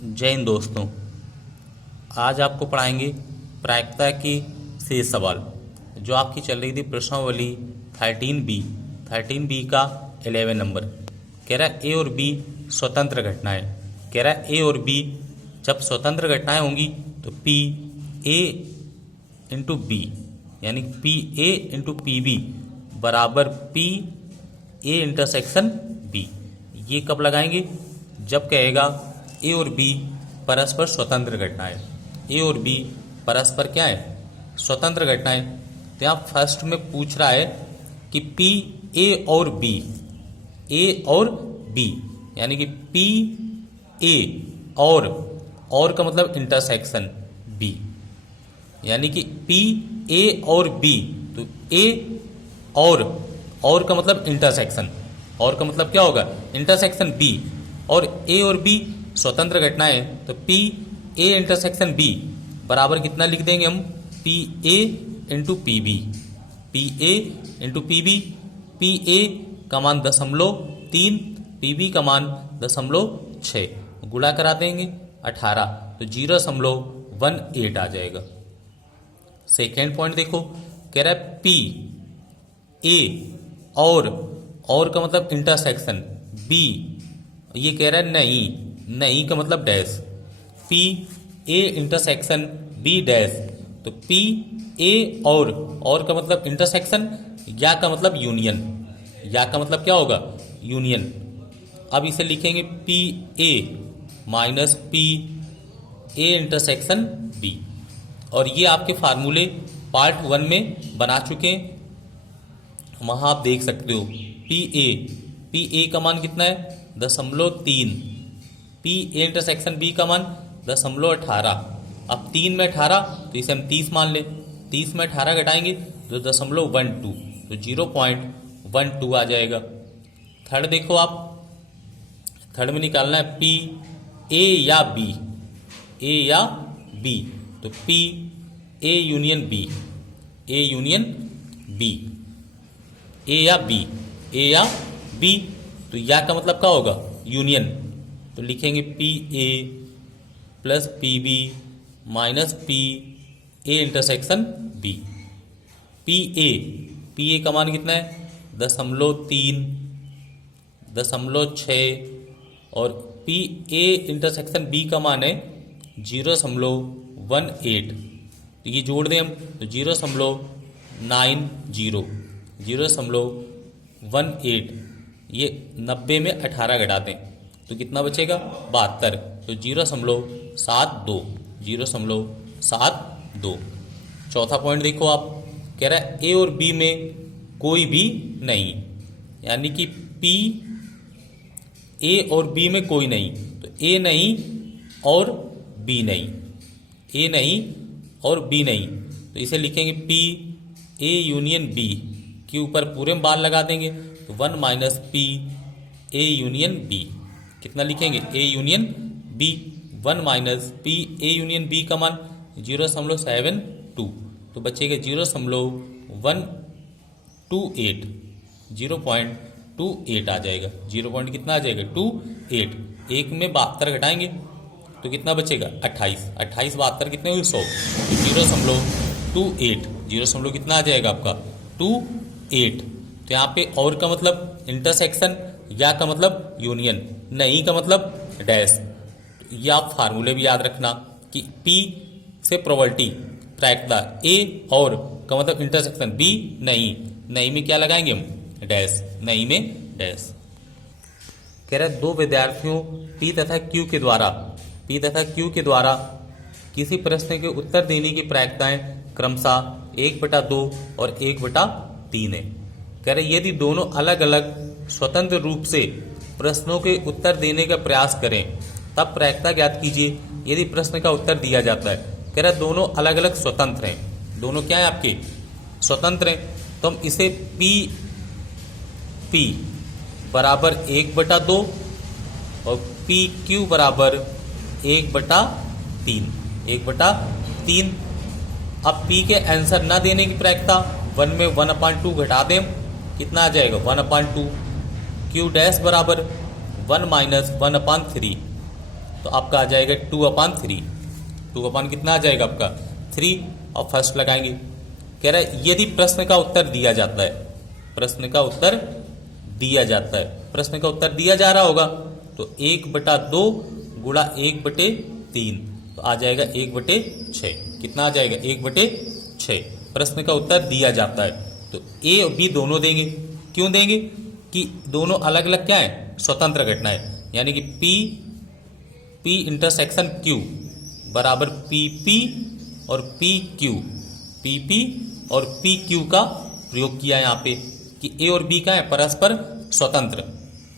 जय हिंद दोस्तों। आज आपको पढ़ाएंगे प्रायिकता की शेष सवाल जो आपकी चल रही थी प्रश्नावली 13B का 11 नंबर। कह रहा है ए और बी स्वतंत्र घटनाएं। कह रहा है ए और बी जब स्वतंत्र घटनाएं होंगी तो पी ए इंटू बी यानी P A into P B बराबर पी ए इंटरसेक्शन बी। ये कब लगाएंगे? जब कहेगा ए और बी परस्पर स्वतंत्र घटनाएं। ए और बी परस्पर क्या है? स्वतंत्र घटनाएं। तो यहाँ फर्स्ट में पूछ रहा है कि पी ए और बी, ए और बी यानी कि पी ए और का मतलब इंटरसेक्शन बी यानी कि पी ए और बी। तो ए और का मतलब इंटरसेक्शन, और का मतलब क्या होगा? Intersection B. और ए और बी स्वतंत्र घटनाएं तो पी ए इंटरसेक्शन बी बराबर कितना लिख देंगे हम? P A into P B. P A into P B. P A का मान 0.3, पी बी का मान 0.6, गुणा करा देंगे 18 तो 0.18 आ जाएगा। सेकेंड पॉइंट देखो, कह रहा है पी ए और का मतलब इंटरसेक्शन बी। ये कह रहा है नहीं का मतलब dash. P A intersection B dash. तो पी ए और का मतलब इंटरसेक्शन, या का मतलब यूनियन। या का मतलब क्या होगा? यूनियन। अब इसे लिखेंगे P A minus P A intersection B. और ये आपके फार्मूले पार्ट 1 में बना चुके हैं, वहां आप देख सकते हो। पी ए का मान कितना है? 0.3। पी ए इंटरसेक्शन बी का मान 0.18। अब 3 में 18 तो इसे हम 30 मान लें। 30 में 18 घटाएंगे तो 0.12 तो 0.12 आ जाएगा। थर्ड देखो आप, थर्ड में निकालना है पी ए या बी। ए या बी तो P A union B. A union B. A या बी। ए या बी तो या का मतलब क्या होगा? यूनियन। तो लिखेंगे P A plus P B minus P A intersection B. P A का मान कितना है? 0.3, 0.6 और पी ए इंटरसेक्शन बी का मान है 0.18। तो ये जोड़ दें हम तो 0.90, 0.18। ये 90 में 18 घटा दें तो कितना बचेगा? 72। तो 0.72, 0.72। चौथा पॉइंट देखो आप, कह रहा है ए और बी में कोई भी नहीं, यानी कि पी ए और बी में कोई नहीं। तो ए नहीं और बी नहीं, ए नहीं और बी नहीं। तो इसे लिखेंगे पी ए यूनियन बी के ऊपर पूरे में बार लगा देंगे तो 1 minus P A union B. कितना लिखेंगे? A union B. 1 minus P A union B का मान 0.72 तो बचेगा 0.128, 0.28 आ जाएगा। 0. कितना आ जाएगा? 28। एक में 72 घटाएंगे तो कितना बचेगा? 28। 28 72 कितने हुए? 100। 0.28, 0. कितना आ जाएगा आपका? 28। तो यहाँ पे और का मतलब इंटरसेक्शन, या का मतलब यूनियन, नहीं का मतलब डैश। तो ये आप फार्मूले भी याद रखना कि P से प्रोबेबिलिटी प्रायिकता ए और का मतलब इंटरसेक्शन बी नहीं में क्या लगाएंगे हम? डैश। नहीं में डैश। कह रहा है दो विद्यार्थियों P तथा Q के द्वारा किसी प्रश्न के उत्तर देने की प्रायिकताएं क्रमशः 1/2 और 1/3 है। कह रहे यदि दोनों अलग अलग स्वतंत्र रूप से प्रश्नों के उत्तर देने का प्रयास करें तब प्रायिकता ज्ञात कीजिए। यदि प्रश्न का उत्तर दिया जाता है, कह रहा दोनों अलग अलग स्वतंत्र हैं, दोनों क्या है आपके? स्वतंत्र हैं। तो हम इसे P बराबर 1/2 और PQ बराबर 1/3, 1/3। अब P के आंसर ना देने की प्रायिकता 1 में 1/2 घटा दें, कितना आ जाएगा? 1/2। Q डैश बराबर 1 माइनस 1/3 तो आपका आ जाएगा 2/3। 2 कितना आ जाएगा आपका 3, और फर्स्ट लगाएंगे। कह रहा है यदि प्रश्न का उत्तर दिया जाता है, प्रश्न का उत्तर दिया जाता है, प्रश्न का उत्तर दिया जा रहा होगा तो 1/2 गुणा 1/3 तो आ जाएगा 1/6। कितना आ जाएगा 1/6। प्रश्न का उत्तर दिया जाता है तो ए और बी दोनों देंगे। क्यों देंगे कि दोनों अलग अलग क्या है, स्वतंत्र घटना है। यानी कि P इंटरसेक्शन Q बराबर PP और PQ, PP और PQ का प्रयोग किया यहाँ पे कि A और B क्या है, परस्पर स्वतंत्र।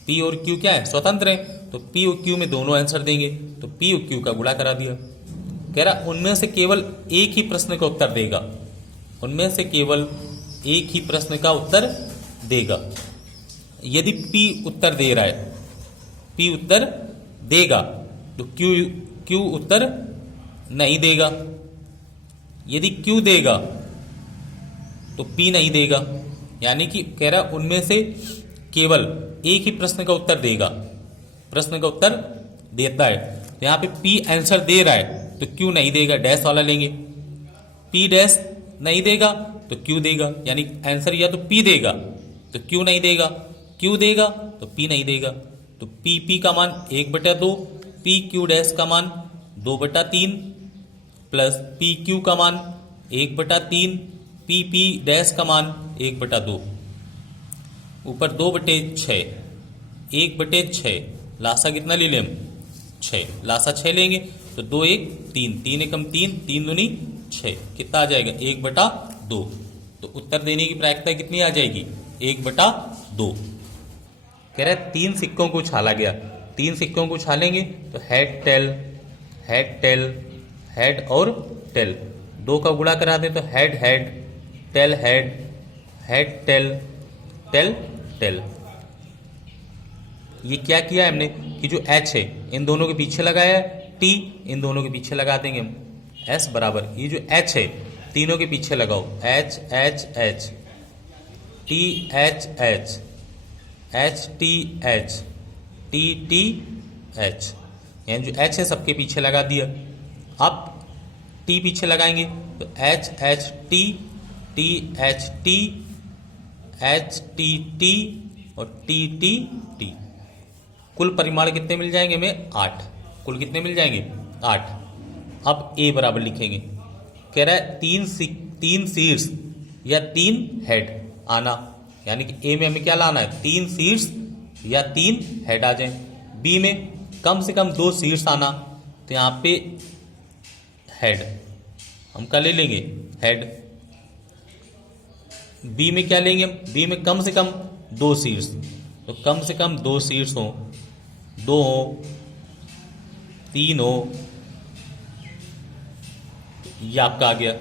P और Q क्या है, स्वतंत्र है, तो P और Q में दोनों आंसर देंगे तो P और Q का गुणा करा दिया। कह रहा उनमें से केवल एक ही प्रश्न का उत्तर देगा, उनमें से केवल एक ही प्रश्न का उत्तर देगा। यदि P उत्तर दे रहा है, P उत्तर देगा तो Q उत्तर नहीं देगा। यदि Q देगा तो P नहीं देगा। यानी कि कह रहा उनमें से केवल एक ही प्रश्न का उत्तर देगा, प्रश्न का उत्तर देता है। तो यहाँ पे P आंसर दे रहा है तो Q नहीं देगा, डैश वाला लेंगे। P डैश नहीं देगा तो Q देगा, यानी आंसर या तो P देगा तो Q नहीं देगा, Q देगा तो P नहीं देगा। तो PP का मान 1/2, PQ डैश का मान 2/3 प्लस PQ का मान 1/3, PP डैश का मान 1/2, ऊपर 2/6, 1/6। लासा कितना ले लें हम, 6, लासा 6 लेंगे तो 2 1 3, 3 एकम 3, 3 दूनी 6, कितना आ जाएगा 1/2। तो उत्तर देने की प्रायिकता कितनी आ जाएगी 1/2। कह रहा है 3 सिक्कों को उछाला गया, 3 सिक्कों को उछालेंगे तो head tail, head tail, head और टेल, 2 का गुणा करा दे तो head head, tail head, head tail, tail tail. ये क्या किया है हमने कि जो H है इन दोनों के पीछे लगाया है, T इन दोनों के पीछे लगा देंगे हम। S बराबर ये जो H है तीनों के पीछे लगाओ, H H H, T H H, H T H, T T H, यानी जो H है सबके पीछे लगा दिया। अब T पीछे लगाएंगे तो H H T, T H T, H T T और T T T। कुल परिमाण कितने मिल जाएंगे हमें 8, कुल कितने मिल जाएंगे 8। अब A बराबर लिखेंगे, कह रहा है 3 शीर्ष या 3 हेड आना, यानी कि A में हमें क्या लाना है 3 शीर्ष या 3 हेड आ जाए। B में कम से कम 2 शीर्ष आना, तो यहाँ पे हेड हम क्या ले लेंगे हेड। B में क्या लेंगे हम, B में कम से कम 2 शीर्ष, तो कम से कम 2 शीर्ष हो, 2 हो, 3 हो, ये आपका आ गया।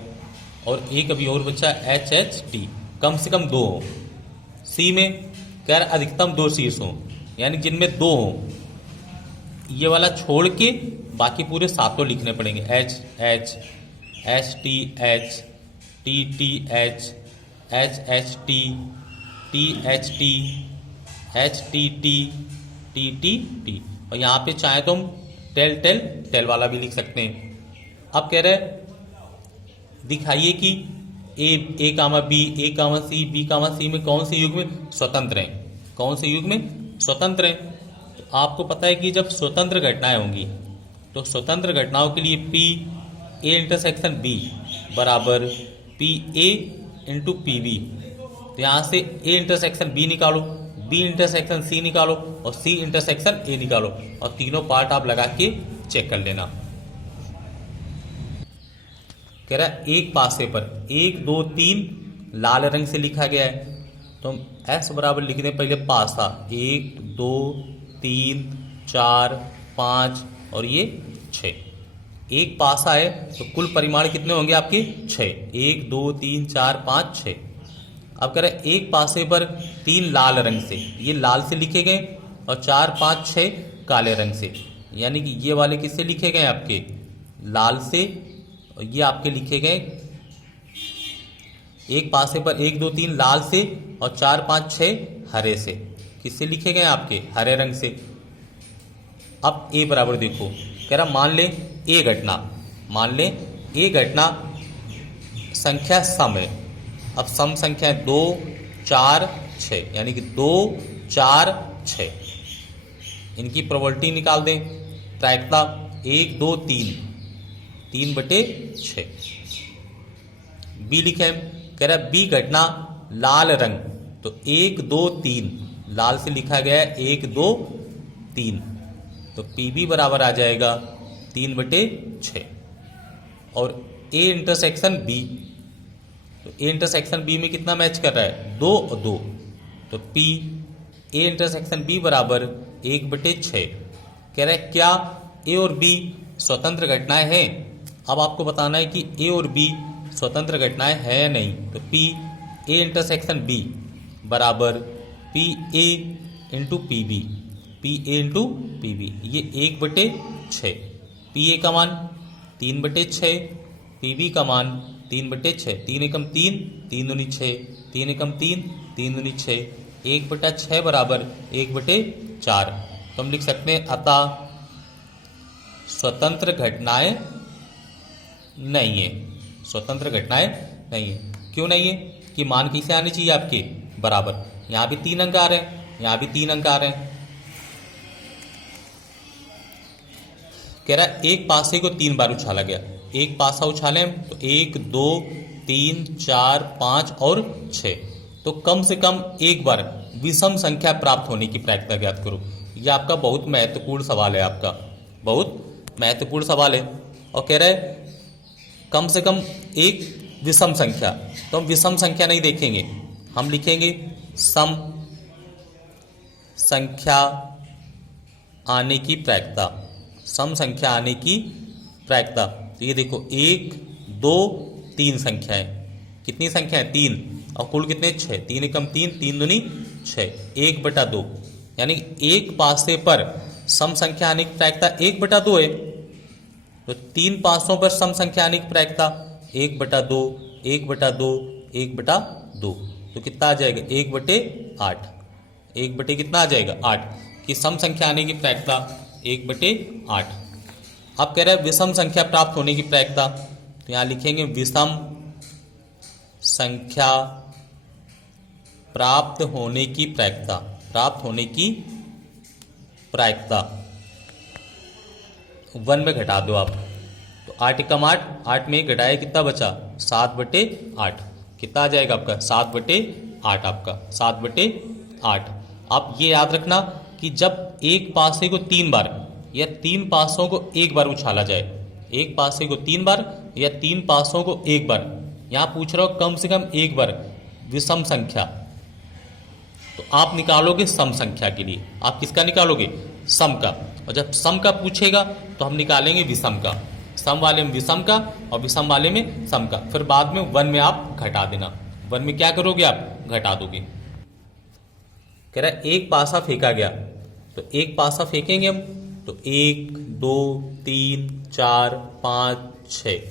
और एक अभी और बच्चा H H T, कम से कम 2 हो। C में कह रहा अधिकतम 2 शीर्ष हो, यानी जिनमें 2 हो, ये वाला छोड़ के बाकी पूरे 7 लिखने पड़ेंगे। H H, H T H, T T H, H H T, T H T, H T T, T T T। और यहाँ पे चाहे तो हम टेल टेल टेल वाला भी लिख सकते हैं। अब कह रहे दिखाइए कि A comma B, A comma C, B comma C में कौन से युग में स्वतंत्र हैं, कौन से युग में स्वतंत्र हैं। तो आपको पता है कि जब स्वतंत्र घटनाएं होंगी तो स्वतंत्र घटनाओं के लिए P A इंटरसेक्शन B बराबर P A into P B. तो यहाँ से A इंटरसेक्शन B निकालो, B इंटरसेक्शन C निकालो और C इंटरसेक्शन A निकालो, और तीनों पार्ट आप लगा के चेक कर लेना। कह रहा है एक पासे पर 1 2 3 लाल रंग से लिखा गया है, तो हम S बराबर लिख दें पहले पासा, 1 2 3 4 5 और ये 6। एक पासा है तो कुल परिमाण कितने होंगे आपके 6, 1 2 3 4 5 6। अब कह रहे हैं एक पासे पर 3 लाल रंग से, ये लाल से लिखे गए, और 4 5 6 काले रंग से, यानी कि ये वाले किससे लिखे गए आपके लाल से, और ये आपके लिखे गए एक पासे पर 1 2 3 लाल से और 4 5 6 हरे से, किससे लिखे गए आपके हरे रंग से। अब A बराबर देखो कह रहा मान ले ए घटना, मान ले ए घटना संख्या सम है। अब सम संख्या है 2, 4, 6, यानी कि 2, 4, 6। इनकी प्रोबेबिलिटी निकाल दें। प्रायिकता 1, 2, 3, 3/6। बी लिखे हम, कह रहा बी घटना लाल रंग, तो 1, 2, 3, लाल से लिखा गया है 1, 2, 3, तो पीबी बराबर आ जाएगा 3/6। और ए इंटरसेक्शन बी, तो ए इंटरसेक्शन बी में कितना मैच कर रहा है, 2 और 2, तो पी ए इंटरसेक्शन बी बराबर 1/6। कह रहा है क्या ए और बी स्वतंत्र घटनाएं हैं। अब आपको बताना है कि ए और बी स्वतंत्र घटनाएं हैं या नहीं। तो पी ए इंटरसेक्शन बी बराबर P A into P B, P A into P B, ये 1/6। पी ए का मान 3/6, पी बी का मान 3/6, 3 एकम 3, 3 दूनी 6, 3 एकम 3, 3 दूनी 6, 1/6 बराबर 1/4। तो हम लिख सकते हैं अतः स्वतंत्र घटनाएं नहीं है, स्वतंत्र घटनाएं नहीं है। क्यों नहीं है कि मान कैसे आने चाहिए आपके बराबर। यहां भी 3 अंक आ रहे हैं, यहां भी 3 अंक आ रहे हैं। कह रहा है एक पासे को 3 बार उछाला गया, एक पासा उछाले तो 1, 2, 3, 4, 5 और 6, तो कम से कम एक बार विषम संख्या प्राप्त होने की प्रायिकता ज्ञात करो। यह आपका बहुत महत्वपूर्ण सवाल है, आपका बहुत महत्वपूर्ण सवाल है। और कह रहा है कम से कम एक विषम संख्या, तो हम विषम संख्या नहीं देखेंगे, हम लिखेंगे सम संख्या आने की प्रायिकता, सम संख्या आने की प्रायिकता। तो ये देखो 1, 2, 3 संख्याएं, कितनी संख्या है 3, और कुल कितने 6, 3 एकम 3, 3 दूनी 6, 1/2, यानी एक पासे पर सम संख्या आने की प्रायिकता 1/2 है। तो 3 पासों पर सम संख्या आने की प्रायिकता 1/2, 1/2, 1/2, तो कितना आ जाएगा 1/8, 1 कितना आ जाएगा 8, कि सम संख्या आने की प्रायिकता 1/8। अब कह रहे हैं विषम संख्या प्राप्त होने की प्रायिकता, तो यहां लिखेंगे विषम संख्या प्राप्त होने की प्रायिकता, प्राप्त होने की प्रायिकता 1 में घटा दो आप, तो 8 एकम 8, 8 में घटाया कितना बचा 7/8, कितना आ जाएगा आपका 7/8, आपका 7/8। आप ये याद रखना कि जब एक पासे को 3 बार या 3 पासों को एक बार उछाला जाए, एक पासे को 3 बार या 3 पासों को एक बार, यहां पूछ रहा हो कम से कम एक बार विषम संख्या, तो आप निकालोगे सम संख्या के लिए, आप किसका निकालोगे सम का। और जब सम का पूछेगा तो हम निकालेंगे विषम का, सम वाले में विषम का और विषम वाले में सम का, फिर बाद में 1 में आप घटा देना, 1 में क्या करोगे आप घटा दोगे। कह रहा है एक पासा फेंका गया, तो एक पासा फेंकेंगे हम, तो 1, 2, 3, 4, 5, 6,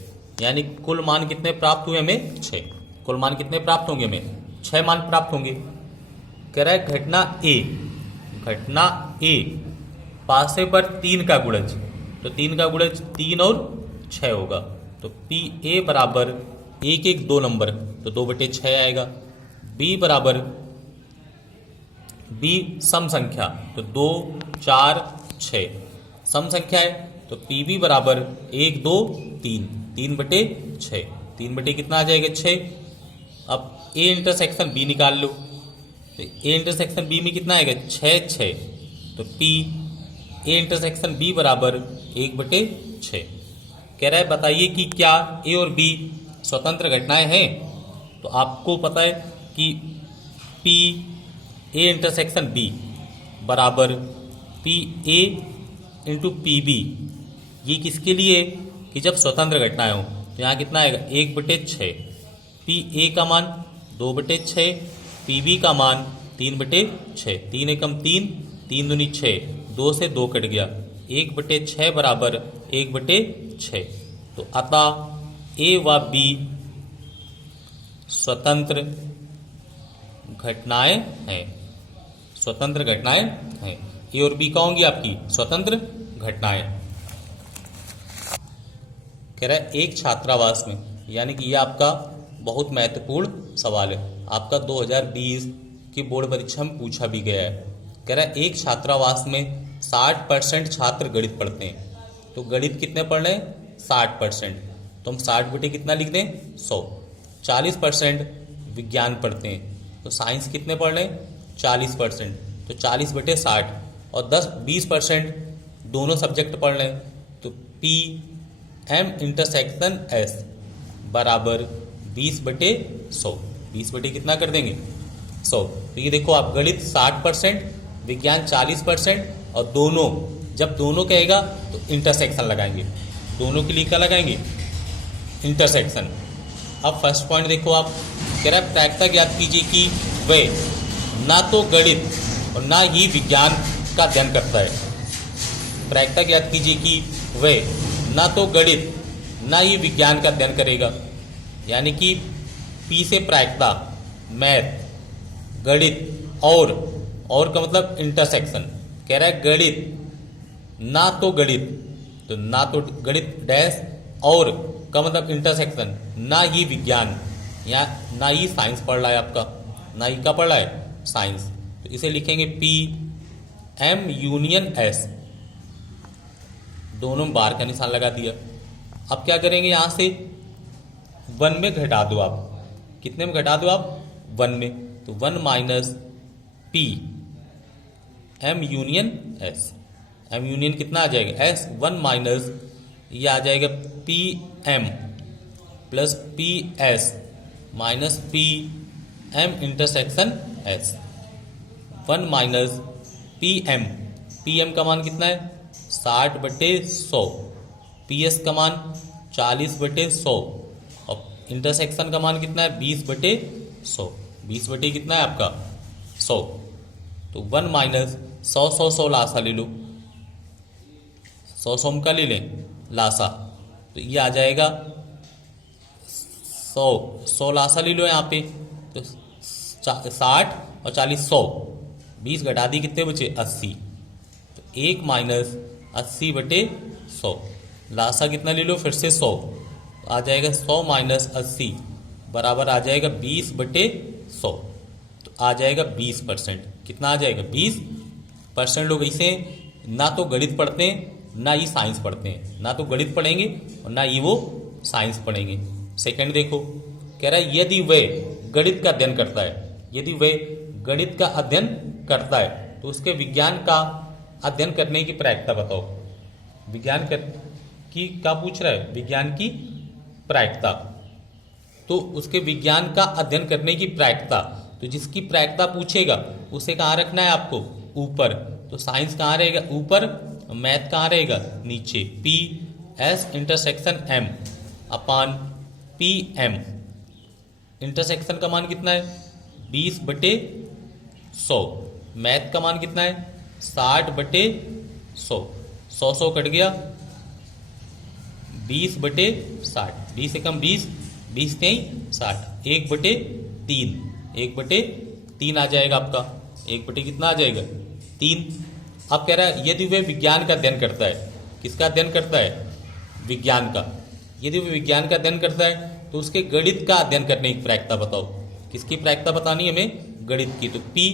यानी कुल मान कितने प्राप्त हुए हमें 6, कुल मान कितने प्राप्त होंगे हमें 6 मान प्राप्त होंगे। कह रहा है घटना ए, घटना ए पासे पर 3 का गुणज, तो 3 का गुणज 3 और 6 होगा, तो पी ए बराबर 1, 1, 2 नंबर, तो 2/6 आएगा। बी बराबर बी सम संख्या, तो 2, 4, 6 सम संख्या है, तो पी बी बराबर 1, 2, 3, 3/6, 3 कितना आ जाएगा 6। अब ए इंटरसेक्शन बी निकाल लो, तो ए इंटरसेक्शन बी में कितना आएगा 6, 6, तो पी ए इंटरसेक्शन बी बराबर 1/6। कह रहा है बताइए कि क्या ए और बी स्वतंत्र घटनाएं हैं। तो आपको पता है कि पी ए इंटरसेक्शन बी बराबर P A into P B, ये किसके लिए कि जब स्वतंत्र घटनाएं हो, तो यहाँ कितना आएगा 1/6, पी ए का मान 2/6, पी बी का मान 3/6, 3 एकम 3, 3 दूनी 6, 2 से 2 कट गया, 1/6 बराबर 1/6। तो अतः ए व बी स्वतंत्र घटनाएं हैं, स्वतंत्र घटनाएं हैं। ए और बी कौन होंगी आपकी स्वतंत्र घटनाएं। कह रहा है एक छात्रावास में, यानी कि ये आपका बहुत महत्वपूर्ण सवाल है, आपका 2020 की बोर्ड परीक्षा में पूछा भी गया है। कह रहा है एक छात्रावास में 60% छात्र गणित पढ़ते हैं। तो गणित कितने पढ़ रहे हैं? 60%। तो हम 60 बटे कितना लिख दें? 100। 40% विज्ञान पढ़ते हैं, तो साइंस कितने पढ़ रहे हैं? 40%। तो 40 बटे 60 और 20% दोनों सब्जेक्ट पढ़ रहे हैं, तो पी एम इंटरसेक्शन एस बराबर 20 बटे 100। 20 बटे कितना कर देंगे? 100। तो ये देखो आप, गणित 60%, विज्ञान 40% और दोनों, जब दोनों कहेगा तो इंटरसेक्शन लगाएंगे। दोनों के लिए क्या लगाएंगे? इंटरसेक्शन। अब फर्स्ट पॉइंट देखो आप, कह रहा है प्रायिकता ज्ञात कीजिए कि वह ना तो गणित और ना ही विज्ञान का अध्ययन करता है। प्रायिकता ज्ञात कीजिए कि वह ना तो गणित ना ही विज्ञान का अध्ययन करेगा, यानी कि पी से प्रायिकता, मैथ, गणित और का मतलब इंटरसेक्शन। कह रहा है गणित ना तो गणित, तो ना तो गणित डैश और का मतलब इंटरसेक्शन, ना ही विज्ञान या ना ही साइंस पढ़ रहा है आपका, ना ही का पढ़ रहा है? साइंस। तो इसे लिखेंगे पी एम यूनियन एस, दोनों में बार का निशान लगा दिया। अब क्या करेंगे? यहां से 1 में घटा दो आप। कितने में घटा दो आप? 1 में। तो 1 minus P M union S. M union कितना आ जाएगा? एस। 1 माइनस ये आ जाएगा P M plus P S minus P M intersection S. 1 minus P M, P M का मान कितना है? 60 बटे 100। पी एस का मान 40 बटे 100 और इंटरसेक्शन का मान कितना है? 20 बटे 100। 20 बटे कितना है आपका? 100। तो 1 माइनस 100 लासा ले लो, 100 का ले लें लासा, तो ये आ जाएगा 100 लासा ले लो यहाँ पे, तो 60 और 40 100, 20 घटा दी, कितने बचे? 80। तो 1 माइनस 80 बटे 100, लासा कितना ले लो फिर से? 100। तो आ जाएगा 100 माइनस 80 बराबर आ जाएगा 20 बटे 100। तो आ जाएगा 20%। कितना आ जाएगा? 20% लोग ऐसे ना तो गणित पढ़ते हैं ना ही साइंस पढ़ते हैं, ना तो गणित पढ़ेंगे और ना ही वो साइंस पढ़ेंगे। सेकंड देखो, कह रहा है यदि वह गणित का अध्ययन करता है, यदि वह गणित का अध्ययन करता है तो उसके विज्ञान का अध्ययन करने की प्रायिकता बताओ। विज्ञान की क्या पूछ रहा है? विज्ञान की प्रायिकता। तो उसके विज्ञान का अध्ययन करने की प्रायिकता, तो जिसकी प्रायिकता पूछेगा उसे कहाँ रखना है आपको? ऊपर। तो साइंस कहाँ रहेगा? ऊपर। मैथ कहाँ रहेगा? नीचे। पी एस इंटरसेक्शन एम अपान पी एम। इंटरसेक्शन का मान कितना है? 20 बटे 100। मैथ का मान कितना है? 60 बटे 100। 100 कट गया, 20 बटे 60। 20 से कम 20, 20 नहीं 60। 1 बटे 3, 1 बटे 3 आ जाएगा आपका। 1 बटे कितना आ जाएगा? 3। अब कह रहा है यदि वह विज्ञान का अध्ययन करता है, किसका अध्ययन करता है? विज्ञान का। यदि वह विज्ञान का अध्ययन करता है तो उसके गणित का अध्ययन करने की प्रायिकता बताओ। किसकी प्रायिकता बतानी है हमें? गणित की। तो पी,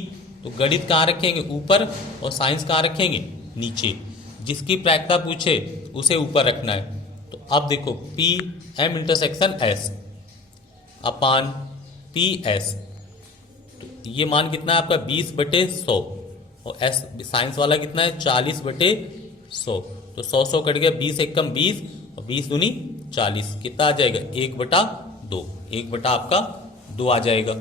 तो गणित कहाँ रखेंगे? ऊपर, और साइंस कहाँ रखेंगे? नीचे। जिसकी प्रायिकता पूछे उसे ऊपर रखना है। तो अब देखो P M intersection S upon P S, तो ये मान कितना है आपका? 20 बटे 100 और एस साइंस वाला कितना है? 40 बटे 100। तो 100 कट गया, 20 एक कम 20 और 20 दूनी 40। कितना आ जाएगा? 1 बटा 2। 1 बटा आपका 2 आ जाएगा।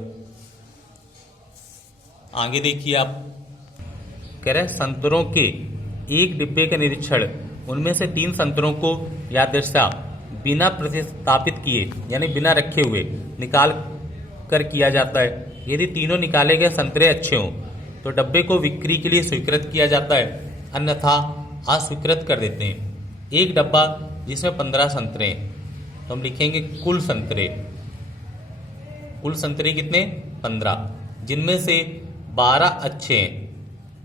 आगे देखिए आप, कह रहे हैं संतरों के एक डिब्बे का निरीक्षण, उनमें से 3 संतरों को यादृच्छा बिना प्रतिस्थापित किए यानी बिना रखे हुए निकाल कर किया जाता है। यदि तीनों निकाले गए संतरे अच्छे हों तो डब्बे को बिक्री के लिए स्वीकृत किया जाता है, अन्यथा अस्वीकृत कर देते हैं। एक डब्बा जिसमें 15 संतरे हैं, तो हम लिखेंगे कुल संतरे। कुल संतरे कितने? 15, जिनमें से 12 अच्छे हैं।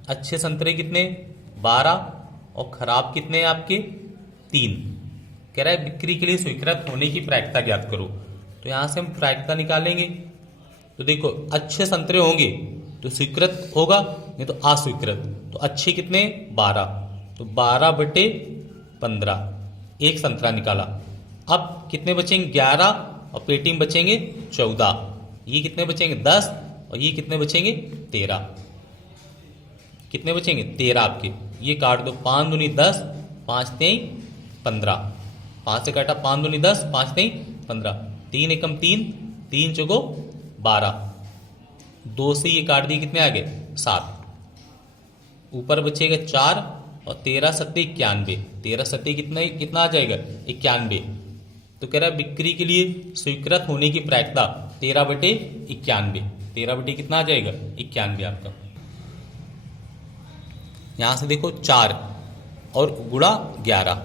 अच्छे संतरे कितने? 12 और खराब कितने हैं आपके? 3। कह रहा है बिक्री के लिए स्वीकृत होने की प्रायिकता ज्ञात करो। तो यहां से हम प्रायिकता निकालेंगे। तो देखो अच्छे संतरे होंगे तो स्वीकृत होगा, नहीं तो अस्वीकृत। तो अच्छे कितने 12, तो 12/15 एक संतरा निकाला। अब कितने बचेंगे 11 और पेटी में बचेंगे 14। ये कितने बचेंगे 10 और ये कितने बचेंगे 13। कितने बचेंगे 13 आपके। ये काट दो, 5 दूनी 10, 5 3 15। 5 से काटा 5 दूनी 10, 5 3 15। 3 एकम 3, 3 चौको 12। 2 से ये काट दिए, कितने आ गए 7। ऊपर बचेगा 4 और 13 सत्ते 91। 13 सत्ते कितना आ जाएगा 91। तो कह रहा है बिक्री के लिए स्वीकृत होने की प्रायिकता 13/91। 13 कितना आ जाएगा 91 आपका। यहां से देखो 4 और गुणा 11,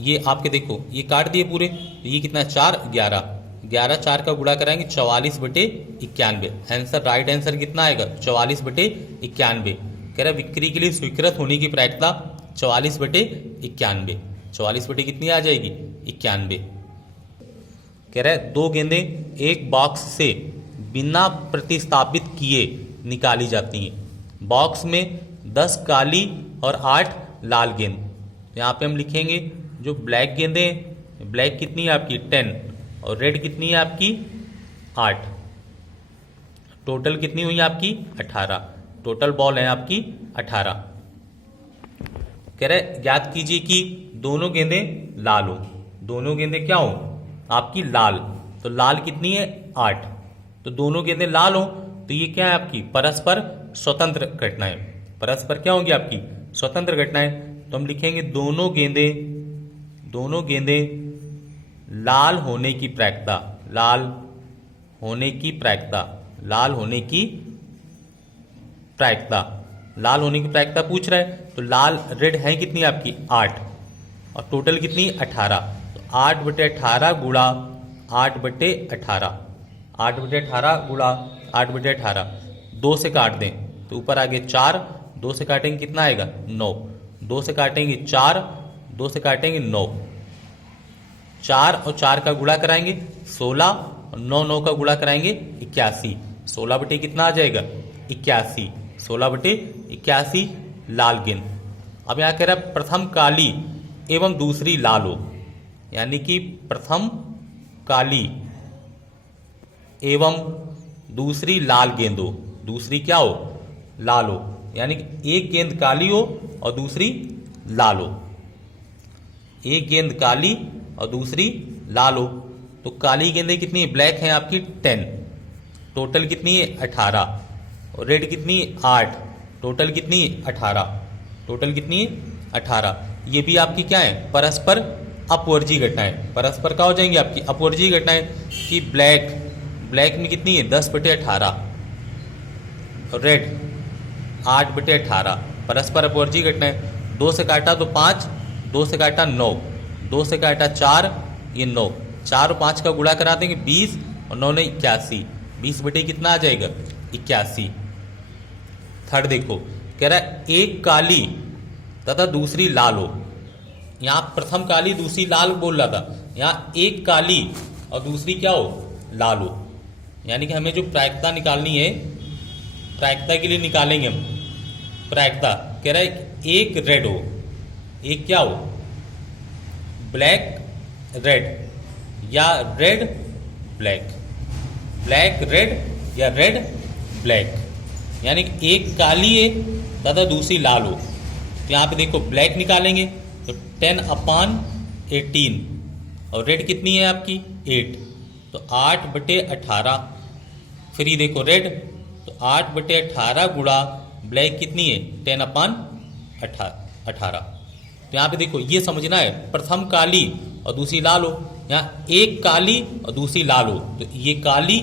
ये आपके देखो ये काट दिए पूरे। तो ये कितना 4 11, 11 4 का गुणा कराएंगे 44/91। आंसर राइट आंसर कितना आएगा 44/91। कह रहा है बिक्री के लिए स्वीकृत होने की प्रायिकता 44/91। 44 कितनी आ जाएगी 91। कह रहा है 2 गेंदें एक बॉक्स से बिना प्रतिस्थापित किए निकाली जाती हैं। बॉक्स में 10 काली और 8 लाल गेंद। यहाँ पे हम लिखेंगे जो ब्लैक गेंदें हैं, ब्लैक कितनी है आपकी 10 और रेड कितनी है आपकी 8। टोटल कितनी हुई आपकी 18। टोटल बॉल है आपकी 18। कह रहे याद कीजिए कि दोनों गेंदें लाल हो। दोनों गेंदें क्या हो आपकी लाल। तो लाल कितनी है 8। तो दोनों गेंदें लाल हो तो ये क्या है आपकी परस्पर स्वतंत्र घटनाएं। परस्पर क्या होंगी आपकी स्वतंत्र घटनाएं। तो हम लिखेंगे दोनों गेंदें लाल होने की प्रायिकता। लाल होने की प्रायिकता। लाल होने की प्रायिकता। लाल होने की प्रायिकता पूछ रहा है। तो लाल रेड है कितनी आपकी 8 और टोटल कितनी 18। तो 8/18 गुणा 8/18। 8/18 गुणा 8/18। 2 से काट दें तो ऊपर आगे 4, 2 से काटेंगे कितना आएगा 9। 2 से काटेंगे 4, 2 से काटेंगे 9। 4 और 4 का गुणा कराएंगे 16 और 9 9 का गुणा कराएंगे 81। 16 कितना आ जाएगा 81। 16/81 लाल गेंद। अब यहाँ कह रहा है प्रथम काली एवं दूसरी लाल हो। यानी कि प्रथम काली एवं दूसरी लाल गेंद हो। दूसरी क्या हो लाल हो। यानी कि एक गेंद काली हो और दूसरी लाल हो। एक गेंद काली और दूसरी लाल हो। तो काली गेंदें कितनी है ब्लैक है आपकी 10। टोटल कितनी है 18 और रेड कितनी है 8। टोटल कितनी है 18। टोटल कितनी है 18। ये भी आपकी क्या है परस्पर अपवर्जी घटनाएं। परस्पर क्या हो जाएंगी आपकी अपवर्जी घटनाएं। कि ब्लैक में कितनी है 10/18 और रेड 8/18। परस्पर अपवर्जी घटनाएं। 2 से काटा तो 5, 2 से काटा 9, 2 से काटा 4 ये 9। 4 और 5 का गुणा करा देंगे 20 और 9 ने 81। 20 कितना आ जाएगा 81। थर्ड देखो कह रहा है एक काली तथा दूसरी लाल हो। यहाँ प्रथम काली दूसरी लाल बोल रहा था। यहाँ एक काली और दूसरी क्या हो लाल हो। यानी कि हमें जो प्रायिकता निकालनी है, प्रायिकता के लिए निकालेंगे हम प्रायिकता। कह रहा है एक रेड हो, एक क्या हो ब्लैक रेड या रेड ब्लैक, ब्लैक रेड या रेड ब्लैक। यानी कि एक काली है तथा दूसरी लाल हो। तो यहाँ पे देखो ब्लैक निकालेंगे तो 10/18 और रेड कितनी है आपकी 8। तो 8/18। फिर ये देखो रेड तो 8/18 गुणा ब्लैक कितनी है 10/18। तो यहाँ पे देखो ये समझना है प्रथम काली और दूसरी लाल हो। यहाँ एक काली और दूसरी लाल हो तो ये काली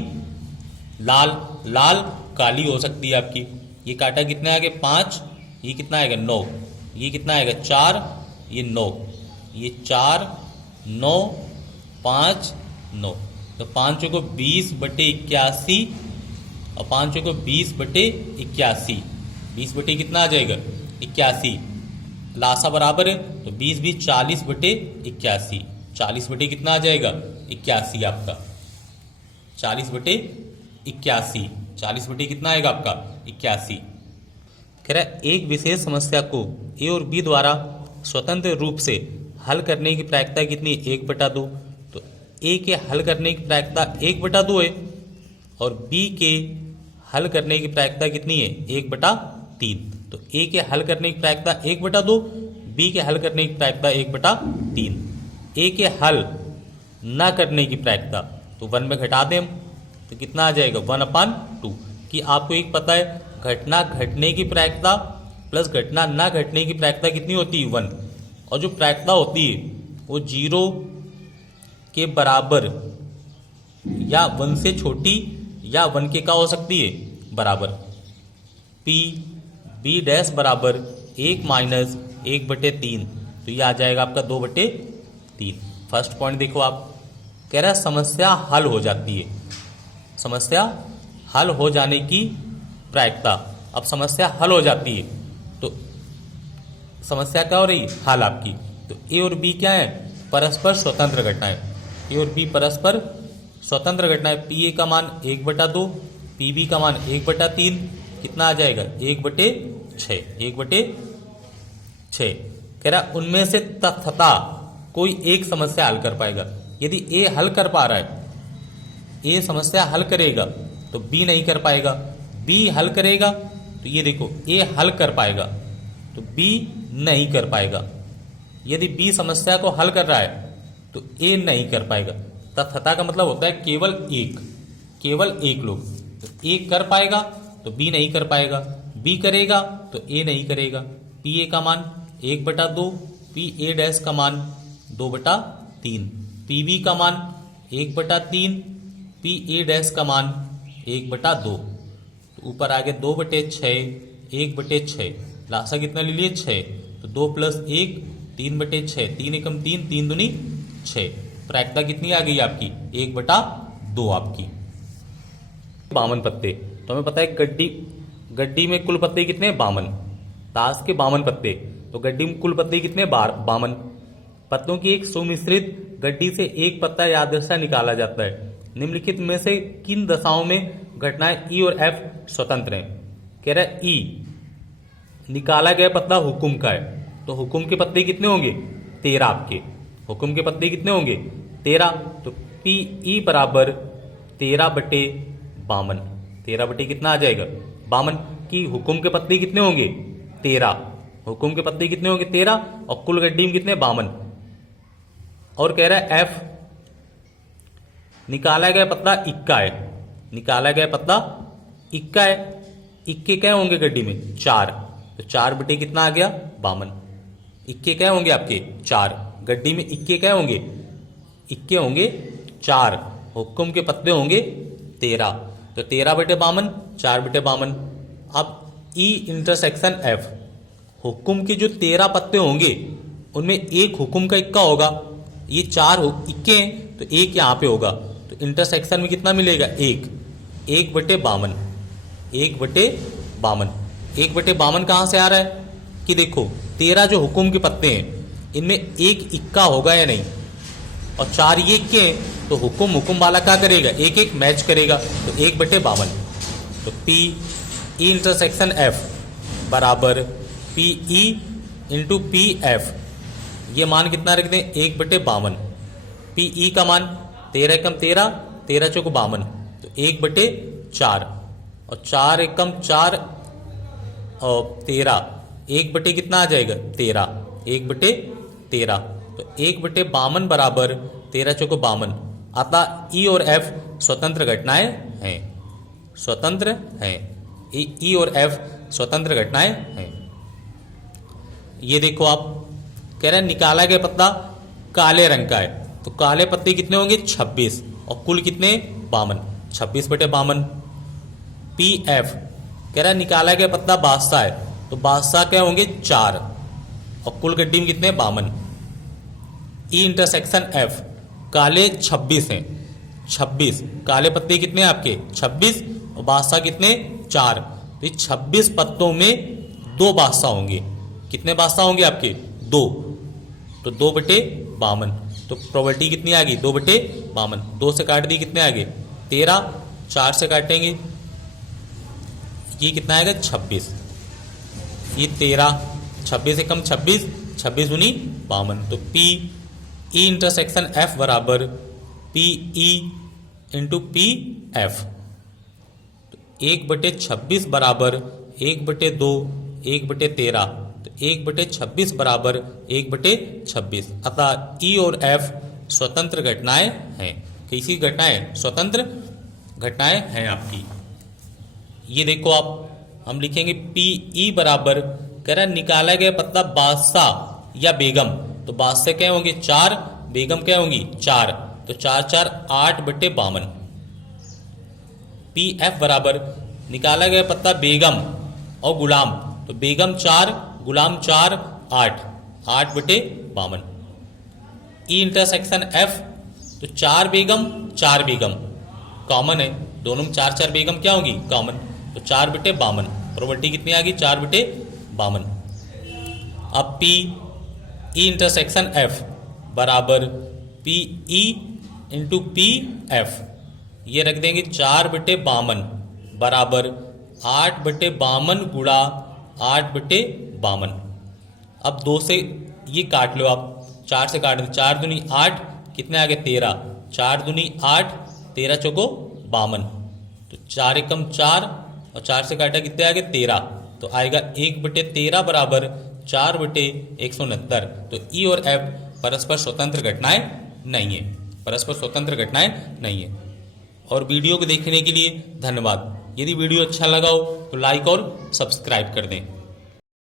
लाल, लाल काली हो सकती है आपकी। ये काटा कितना आएगा 5, ये कितना आएगा 9, ये कितना आएगा 4, ये 9, ये 4 9 5 9। तो 5 को 20/81 और 5 को 20/81। 20 कितना आ जाएगा 81। लासा बराबर है तो 20 20 40 बटे 81, 40 बटे कितना आ जाएगा 81 आपका, 40 बटे 81, 40 बटे कितना आएगा आपका 81। कह रहा है एक विशेष समस्या को ए और बी द्वारा स्वतंत्र रूप से हल करने की प्रायिकता कितनी है 1/2। तो ए के हल करने की प्रायिकता 1/2 है और बी के हल करने की प्रायिकता कितनी है 1/3। तो ए के हल करने की प्रायिकता 1/2, बी के हल करने की प्रायिकता 1/3। ए के हल ना करने की प्रायिकता तो 1 में घटा दें हम तो कितना आ जाएगा 1/2। कि आपको एक पता है घटना घटने की प्रायिकता प्लस घटना ना घटने की प्रायिकता कितनी होती है 1, और जो प्रायिकता होती है वो 0 के बराबर या 1 से छोटी या 1 के क्या हो सकती है बराबर। पी बी डैश बराबर 1 माइनस 1/3, तो ये आ जाएगा आपका 2/3। फर्स्ट पॉइंट देखो आप, कह रहा है समस्या हल हो जाती है, समस्या हल हो जाने की प्रायिकता। अब समस्या हल हो जाती है तो समस्या क्या हो रही हल आपकी। तो ए और बी क्या है परस्पर स्वतंत्र घटनाएं, ए और बी परस्पर स्वतंत्र घटनाएं। पी ए का मान 1/2, पी बी का मान 1/3, कितना आ जाएगा 1/6, 1/6। कह रहा उनमें से तथा कोई एक समस्या हल कर पाएगा। यदि ए हल कर पा रहा है, ए समस्या हल करेगा तो बी नहीं कर पाएगा, बी हल करेगा तो ये देखो ए हल कर पाएगा तो बी नहीं कर पाएगा। यदि बी समस्या को हल कर रहा है तो ए नहीं कर पाएगा। तथा का मतलब होता है केवल एक लोग। तो ए कर पाएगा तो बी नहीं कर पाएगा, बी करेगा तो ए नहीं करेगा। पी ए का मान 1/2, पी ए डैश का मान 2/3, पी बी का मान 1/3, पी ए डैश का मान 1/2। तो ऊपर आगे 2/6, 1/6, लासा कितना ले लिए 6, तो 2 + 1 3/6, 3 एकम 3, 3 दूनी 6। प्रायिकता कितनी आ गई आपकी 1/2 आपकी। 52 पत्ते, तो हमें पता है गड्डी में कुल पत्ते कितने 52, ताश के 52 पत्ते, तो गड्डी में कुल पत्ते कितने 52 पत्तों की एक सुमिश्रित गड्डी से एक पत्ता या आदर्शा निकाला जाता है। निम्नलिखित में से किन दशाओं में घटनाएं ई और एफ स्वतंत्र हैं। कह रहा है ई निकाला गया पत्ता हुकुम का है, तो हुकुम के पत्ते कितने होंगे 13 आपके, हुकुम के पत्ते कितने होंगे 13। तो पी ई बराबर 13/52, 13 बटे कितना आ जाएगा 52। की हुकुम के पत्ते कितने होंगे 13, हुकुम के पत्ते कितने होंगे 13 और कुल गड्डी में कितने 52। और कह रहा है एफ निकाला गया पत्ता इक्का है, निकाला गया पत्ता इक्का है, इक्के क्या होंगे गड्डी में 4, तो 4 बटे कितना आ गया 52। इक्के क्या होंगे आपके 4, गड्डी में इक्के क्या होंगे, इक्के होंगे 4, हुक्म के पत्ते होंगे 13, तो 13/52, 4/52। अब ई इंटरसेक्शन एफ, हुक्म के जो 13 पत्ते होंगे उनमें एक हुक्म का इक्का होगा, ये 4 इक्के हैं तो एक यहाँ पे होगा, तो इंटरसेक्शन में कितना मिलेगा 1, 1/52, 1/52। 1/52 कहाँ से आ रहा है कि देखो 13 जो हुक्म के पत्ते हैं इनमें एक इक्का होगा या नहीं, और 4 ये इक्के हैं तो हुक्म वाला क्या करेगा एक एक मैच करेगा, तो 1/52। तो पी ई इंटरसेक्शन एफ बराबर P E into P F, ये मान कितना रख दें 1/52। पी ई का मान 13 एकम 13, 13 चौक 52, तो 1/4 और 4 एकम 4 और 13, 1 बटे कितना आ जाएगा 13, 1/13, तो 1/52 बराबर 13 चौक 52। अतः ई और एफ स्वतंत्र घटनाएं हैं, स्वतंत्र हैं, ई और एफ स्वतंत्र घटनाएं हैं। ये देखो आप कह रहे हैं निकाला गया पत्ता काले रंग का है, तो काले पत्ते कितने होंगे 26 और कुल कितने 52, 26/52। पी एफ कह रहा है निकाला गया पत्ता बादशाह है, तो बादशाह क्या होंगे 4 और कुल गड्डी में कितने 52। ई इंटरसेक्शन एफ काले 26 हैं, 26 काले पत्ते कितने आपके 26 और बादशाह कितने 4, तो 26 पत्तों में 2 बादशाह होंगे, कितने बादशाह होंगे आपके? 2, तो 2/52। तो प्रोबेबिलिटी कितनी आ गई? 2/52। 2 से काट दी, कितने आ गए? 13। 4 से काटेंगे, ये कितना आएगा? 26। ये 13, 26 से कम 26, 26 दूनी 52। तो पी ई इंटरसेक्शन एफ बराबर P E into P F. 1/26 बराबर 1/2 1/13। तो 1/26 बराबर 1/26। अतः ई और एफ स्वतंत्र घटनाएं हैं। कैसी घटनाएं? स्वतंत्र घटनाएं हैं आपकी। ये देखो आप, हम लिखेंगे पी ई बराबर, कह रहा निकाला गया पता बादशाह या बेगम। तो बादशाह क्या होंगे? 4, बेगम क्या होंगी? 4। तो 4 4 8/52। पी एफ बराबर निकाला गया पता बेगम और गुलाम। तो बेगम 4, गुलाम 4, 8, 8/52। ई इंटरसेक्शन एफ, तो 4 बेगम 4 बेगम कॉमन है, दोनों में 4 4 बेगम क्या होगी? कॉमन। तो 4/52। प्रोबेबिलिटी कितनी आ गई? 4/52। अब पी ई इंटरसेक्शन एफ बराबर P E into P F. ये रख देंगे 4/52 बराबर 8/52 गुणा 8/52। अब 2 से ये काट लो आप, 4 से काट दो, 4 दूनी 8, कितने आ गए? 13। 4 दूनी 8, 13 चौको 52। तो 4 एकम 4 और 4 से काटा, कितने आ गए? 13। तो आएगा 1/13 बराबर 4/169। तो ई और एफ परस्पर स्वतंत्र घटनाएं नहीं है, परस्पर स्वतंत्र घटनाएं नहीं है। और वीडियो को देखने के लिए धन्यवाद। यदि वीडियो अच्छा लगा हो तो लाइक और सब्सक्राइब कर दें।